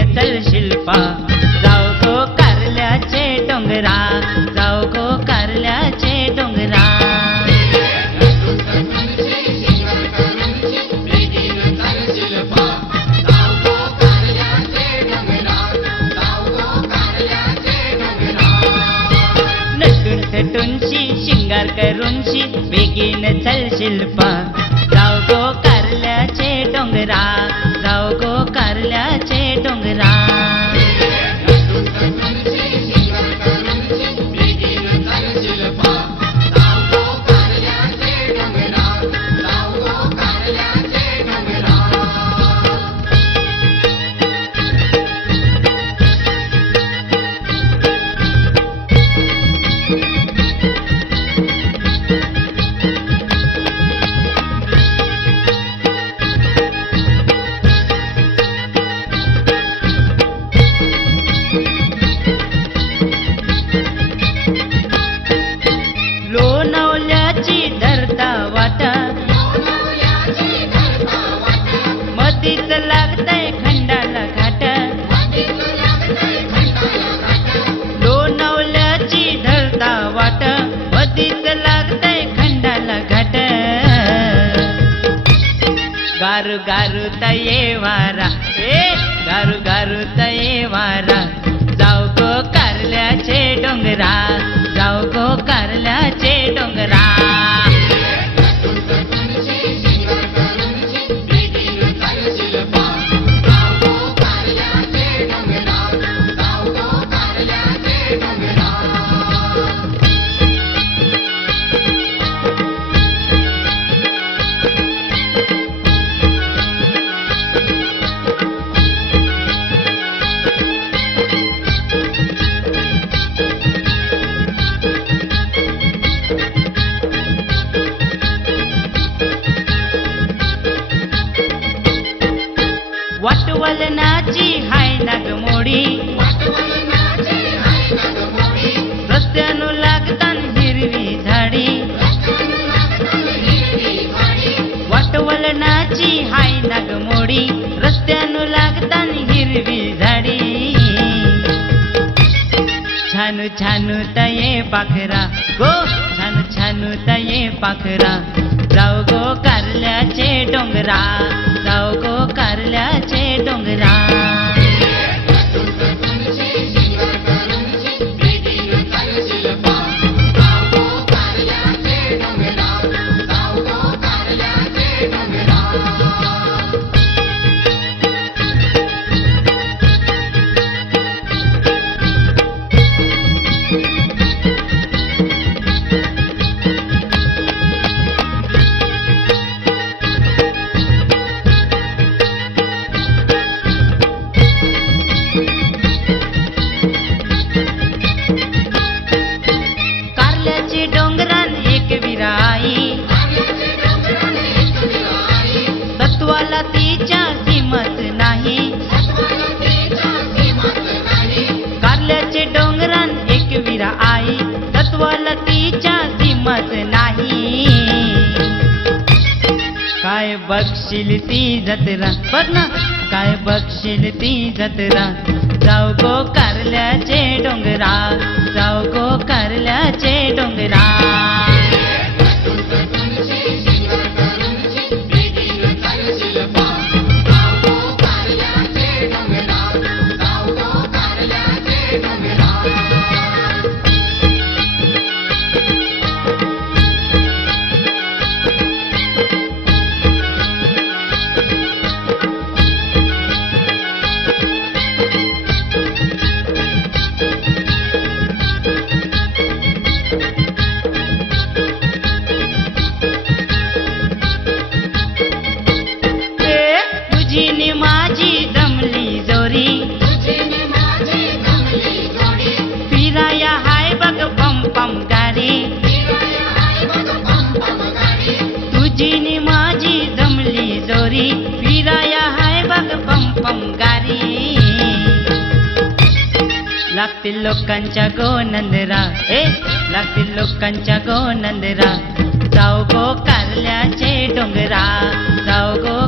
चल शिल्पा, जाऊ गो कारल्याचे डोंगरा, जाऊ गो कारल्याचे डोंगरा. नटून थटूनशी शिंगार करूनशी बेगीन चल शिल्पा, जाऊ गो कारल्याचे डोंगरा, जाऊ गो कारल्याचे डोंगरा. मधीच लागतय खंडाला घाट, लोणावल्याची धरता वाट, मधीच लागतय खंडाला घाट. गारू गारू तये वारा, गारू गारू तये वारा, जाऊ गो कारल्याचे डोंगरा, जाऊ गो कारल्याचे डोंगरा. वाटवलनाची हाय नागमोडी, रस्त्यानु लागतान हिरवी झाडी, वाटवलनाची हाय नागमोडी, रस्त्यानु लागतान हिरवी झाडी. छानू छानू तये पाखरा गो, छानू छानू तये पाखरा, जाऊ गो कारल्याचे डोंगरा, जाऊ गो कारल्याचे डोंगरा. सत्वाला तिच्या किंमत नाही, कारल्याचे डोंगरान एक विरा आई, सत्वाला तिच्या किंमत नाही. काय बघशील ती जत्रा, बघ ना काय बघशील ती जत्रा, जाऊ गो कारल्याचे डोंगरा, जाऊ गो कारल्याचे डोंगरा. तुझी माझी जमली जोरी, फिराया हाय बघ पम पम गारी. लागतील लोकांच्या गोनंदरा, लागतील लोकांच्या गोनंदरा, जाऊ गो कारल्याचे डोंगरा, जाऊ गो